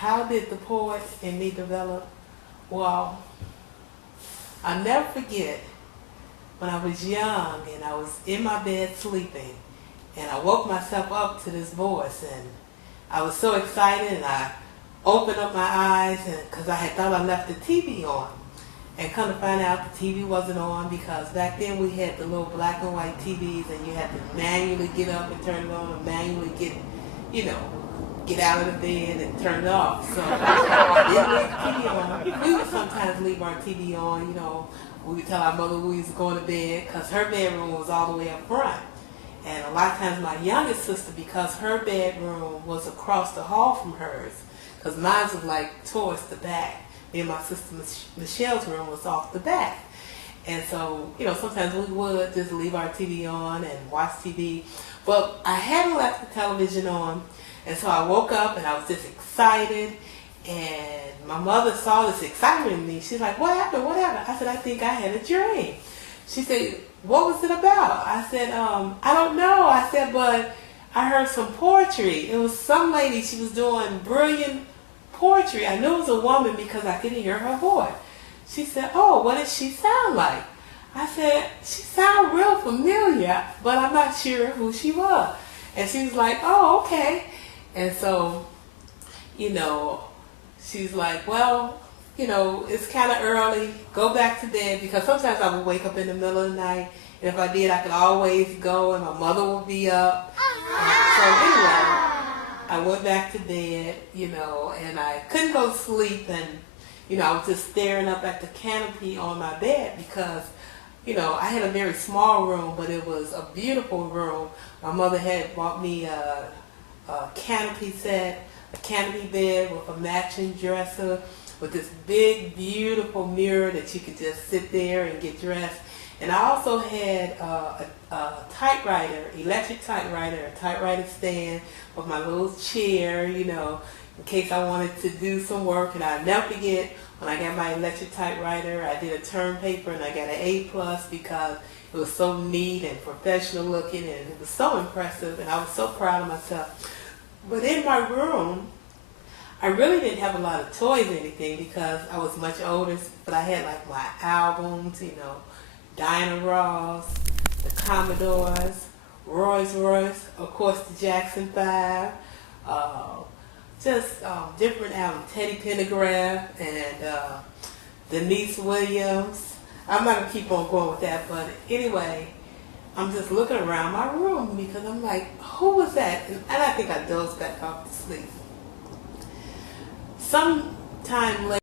how did the poet in me develop? Well, I'll never forget when I was young and I was in my bed sleeping and I woke myself up to this voice, and I was so excited, and I opened up my eyes because I had thought I left the TV on. And come to find out the TV wasn't on, because back then we had the little black and white TVs and you had to manually get up and turn it on, and manually get out of the bed and turn it off. So we didn't leave the TV on. We would sometimes leave our TV on, we would tell our mother we was going to bed because her bedroom was all the way up front. And a lot of times my youngest sister, because her bedroom was across the hall from hers, because mine was like towards the back. Me and my sister Michelle's room was off the back. And so, sometimes we would just leave our TV on and watch TV. But I hadn't left the television on, and so I woke up and I was just excited. And my mother saw this excitement in me. She's like, what happened? What happened? I said, I think I had a dream. She said, what was it about? I said, I don't know. I said, but I heard some poetry. It was some lady, she was doing brilliant poetry. I knew it was a woman because I could hear her voice. She said, oh, what does she sound like? I said, she sounds real familiar, but I'm not sure who she was. And she was like, oh, okay. And so, she's like, well, it's kind of early. Go back to bed, because sometimes I would wake up in the middle of the night, and if I did, I could always go, and my mother would be up. So anyway, I went back to bed, and I couldn't go to sleep, and, I was just staring up at the canopy on my bed because, I had a very small room, but it was a beautiful room. My mother had bought me a canopy set, a canopy bed with a matching dresser, with this big, beautiful mirror that you could just sit there and get dressed. And I also had a typewriter, electric typewriter, a typewriter stand with my little chair, in case I wanted to do some work. And I'll never forget when I got my electric typewriter, I did a term paper and I got an A+ because it was so neat and professional looking, and it was so impressive, and I was so proud of myself. But in my room, I really didn't have a lot of toys or anything because I was much older, but I had like my albums, Diana Ross, the Commodores, Rolls-Royce, of course the Jackson 5, different albums, Teddy Pendergrass and Denise Williams. I'm not going to keep on going with that, but anyway, I'm just looking around my room because I'm like, who was that? And I think I dozed back off to sleep. Sometime later,